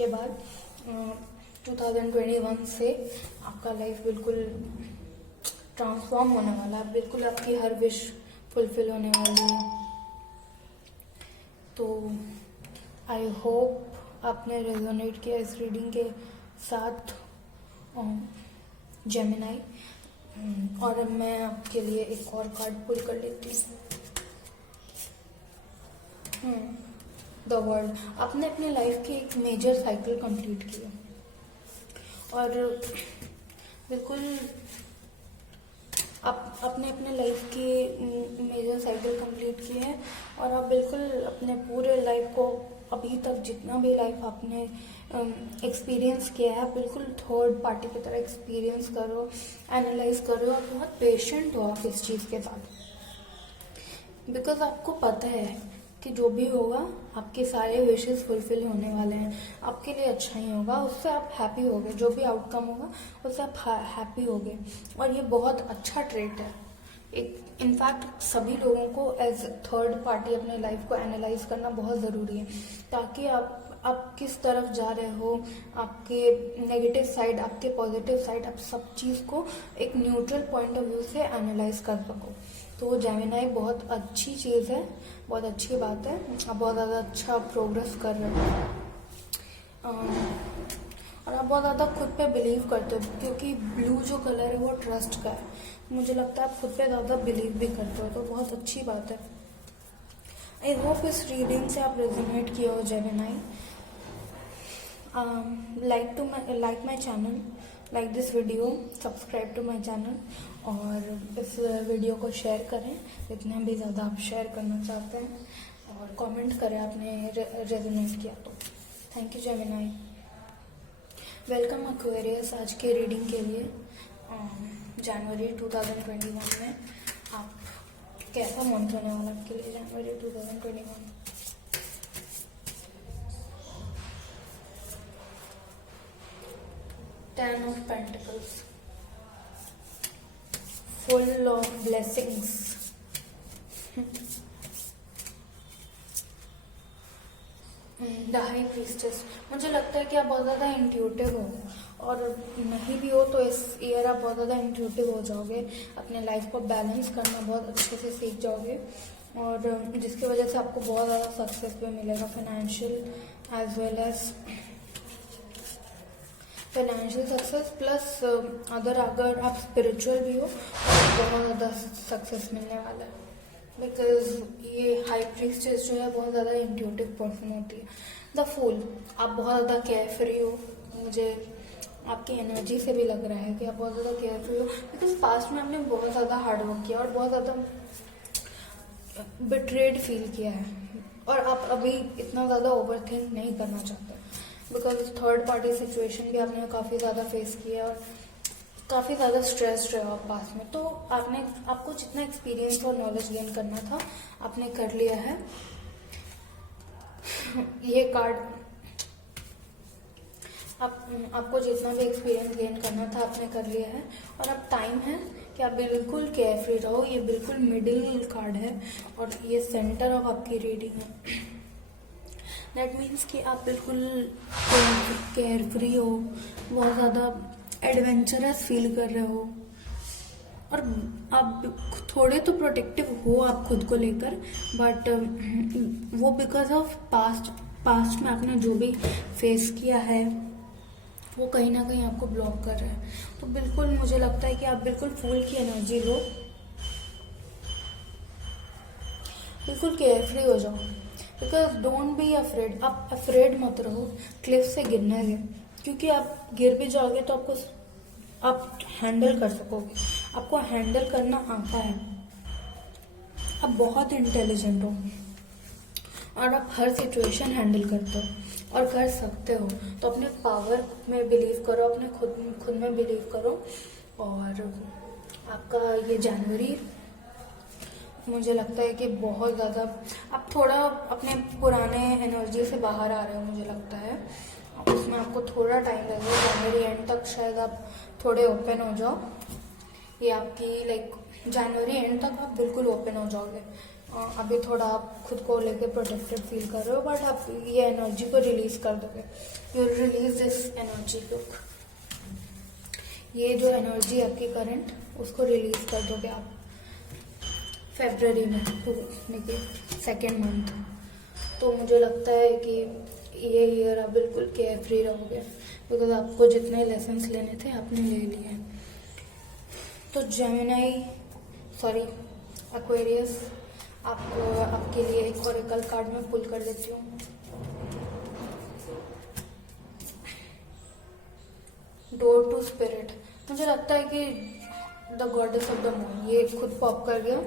बाद 2021 से आपका लाइफ बिल्कुल ट्रांसफॉर्म होने वाला है, बिल्कुल आपकी हर विश फुलफिल होने वाली है। तो आई होप आपने रेजोनेट किया इस रीडिंग के साथ जेमिनाई। और अब मैं आपके लिए एक और कार्ड पुल कर लेती हूँ। The world. आपने अपनी लाइफ की एक मेजर साइकिल कंप्लीट की है और बिल्कुल आप अपने अपने लाइफ की मेजर साइकिल कंप्लीट की है और आप बिल्कुल अपने पूरे लाइफ को अभी तक जितना भी लाइफ आपने एक्सपीरियंस किया है बिल्कुल थर्ड पार्टी की तरह एक्सपीरियंस करो, एनालाइज करो और बहुत पेशेंट हो आप इस चीज़ के साथ। बिकॉज आपको पता है कि जो भी होगा आपके सारे विशेस फुलफिल होने वाले हैं, आपके लिए अच्छा ही होगा, उससे आप हैप्पी होगे। जो भी आउटकम होगा उससे आप हैप्पी होगे और ये बहुत अच्छा ट्रेट है। एक इनफैक्ट सभी लोगों को एज थर्ड पार्टी अपने लाइफ को एनालाइज करना बहुत ज़रूरी है ताकि आप किस तरफ जा रहे हो, आपके नेगेटिव साइड, आपके पॉजिटिव साइड, आप सब चीज़ को एक न्यूट्रल पॉइंट ऑफ व्यू से एनालाइज कर सको। तो जेमिनाई बहुत अच्छी चीज़ है, बहुत अच्छी बात है। आप बहुत ज़्यादा अच्छा प्रोग्रेस कर रहे हो और आप बहुत ज़्यादा खुद पे बिलीव करते हो क्योंकि ब्लू जो कलर है वो ट्रस्ट का है। मुझे लगता है आप खुद पे ज़्यादा बिलीव भी करते हो, तो बहुत अच्छी बात है। आई होप इस रीडिंग से आप रेजोनेट किए हो Gemini. like my channel, like this video, subscribe to my channel और इस वीडियो को शेयर करें जितना भी ज़्यादा आप शेयर करना चाहते हैं और कमेंट करें आपने रेजोनेट किया तो। Thank you Gemini. Welcome Aquarius आज के रीडिंग के लिए। जनवरी 2021 में आप कैसा मंथ होने वाला आपके लिए जनवरी 2021? Ten of Pentacles, full of blessings. The high priestess. मुझे लगता है कि आप बहुत ज़्यादा इंट्यूटिव हो और नहीं भी हो तो इस ईयर आप बहुत ज़्यादा इंट्यूटिव हो जाओगे, अपने लाइफ को बैलेंस करना बहुत अच्छे से सीख जाओगे और जिसकी वजह से आपको बहुत ज़्यादा सक्सेस भी मिलेगा, financial as well as financial success plus अगर आप स्पिरिचुअल भी हो तो बहुत ज़्यादा सक्सेस मिलने वाला है। बिकॉज ये हाई प्रीस्टेस जो है बहुत ज़्यादा इंट्यूटिव पर्सन होती है। The fool. आप बहुत ज़्यादा केयर फ्री हो, मुझे आपकी एनर्जी से भी लग रहा है कि आप बहुत ज़्यादा केयर फ्री हो बिकॉज पास्ट में आपने बहुत ज़्यादा हार्डवर्क किया और बहुत ज़्यादा बिट्रेड फील किया है और आप अभी इतना ज़्यादा ओवर थिंक नहीं करना चाहते बिकॉज थर्ड पार्टी सिचुएशन भी आपने काफ़ी ज़्यादा फेस किया और काफ़ी ज़्यादा स्ट्रेस्ड रहे आप पास में। तो आपको जितना एक्सपीरियंस और नॉलेज गेन करना था आपने कर लिया है। ये कार्ड आपको जितना भी एक्सपीरियंस गेन करना था आपने कर लिया है और अब टाइम है कि आप बिल्कुल केयर फ्री रहो। ये बिल्कुल मिडिल कार्ड है और ये सेंटर ऑफ आपकी रीडिंग है। दैट मीन्स कि आप बिल्कुल केयर फ्री हो, बहुत ज़्यादा एडवेंचरस फील कर रहे हो और आप थोड़े तो प्रोटेक्टिव हो आप खुद को लेकर, बट वो बिकॉज ऑफ पास्ट में आपने जो भी फेस किया है वो कहीं ना कहीं आपको ब्लॉक कर रहा है। तो बिल्कुल मुझे लगता है कि आप बिल्कुल फूल की एनर्जी लो, बिल्कुल केयर फ्री हो जाओ बिकॉज डोंट बी अफ्रेड। आप अफ्रेड मत रहो क्लिफ से गिरने से, क्योंकि आप गिर भी जाओगे तो आप हैंडल कर सकोगे, आपको हैंडल करना आता है। आप बहुत इंटेलिजेंट हो और आप हर सिचुएशन हैंडल करते हो और कर सकते हो। तो अपने पावर में बिलीव करो, अपने खुद में बिलीव करो और आपका ये जनवरी मुझे लगता है कि बहुत ज़्यादा आप थोड़ा अपने पुराने एनर्जी से बाहर आ रहे हो। मुझे लगता है उसमें आपको थोड़ा टाइम लगेगा, जनवरी एंड तक शायद आप थोड़े ओपन हो जाओ। ये आपकी जनवरी एंड तक आप बिल्कुल ओपन हो जाओगे। अभी थोड़ा आप खुद को लेके प्रोटेक्टेड फील कर रहे हो बट आप ये एनर्जी को रिलीज कर दोगे। You release this energy. Look, ये जो एनर्जी आपकी करंट उसको रिलीज कर दोगे आप फेब्रवरी में, देखिए 2nd मंथ। तो मुझे लगता है कि ये ईयर आप बिल्कुल केयर फ्री रहोगे, बिकॉज आपको जितने लेसन्स लेने थे आपने ले लिए। तो जेमिनी, सॉरी एक्वेरियस, आपके लिए एक ओरेकल कार्ड में पुल कर देती हूँ। डोर टू स्पिरिट, मुझे लगता है कि the goddess of the moon, ये खुद पॉप कर गया।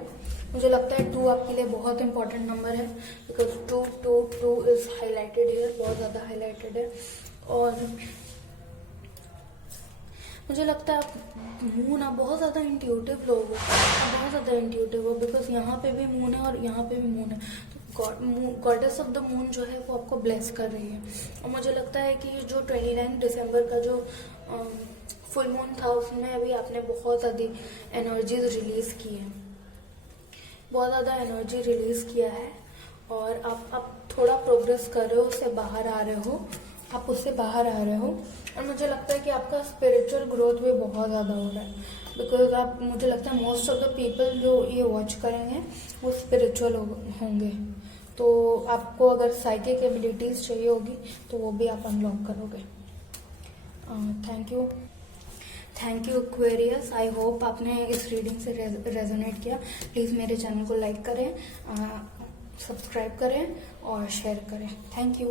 मुझे लगता है 2 आपके लिए बहुत इंपॉर्टेंट नंबर है, बिकॉज 2 इज हाईलाइटेड हियर, बहुत ज़्यादा हाईलाइटेड है। और मुझे लगता है आप मून, आप बहुत ज़्यादा इंट्यूटिव लोग हो, आप बहुत ज़्यादा इंट्यूटिव हो, बिकॉज यहाँ पे भी मून है और यहाँ पे भी मून है। तो गॉडेस ऑफ द मून जो है वो आपको ब्लेस कर रही है। और मुझे लगता है कि जो 29 दिसंबर का जो फुल मून था, उसमें अभी आपने बहुत ज़्यादा एनर्जीज रिलीज़ की है, बहुत ज़्यादा एनर्जी रिलीज़ किया है। और आप थोड़ा प्रोग्रेस कर रहे हो, उससे बाहर आ रहे हो, आप उससे बाहर आ रहे हो। और मुझे लगता है कि आपका स्पिरिचुअल ग्रोथ भी बहुत ज़्यादा हो रहा है, बिकॉज आप, मुझे लगता है मोस्ट ऑफ द पीपल जो ये वॉच करेंगे वो स्पिरिचुअल होंगे। तो आपको अगर साइकिक एबिलिटीज़ चाहिए होगी तो वो भी आप अनलॉक करोगे। Thank you Aquarius. I hope आपने इस रीडिंग से रेजोनेट किया। प्लीज़ मेरे चैनल को लाइक करें, सब्सक्राइब करें और शेयर करें। Thank you.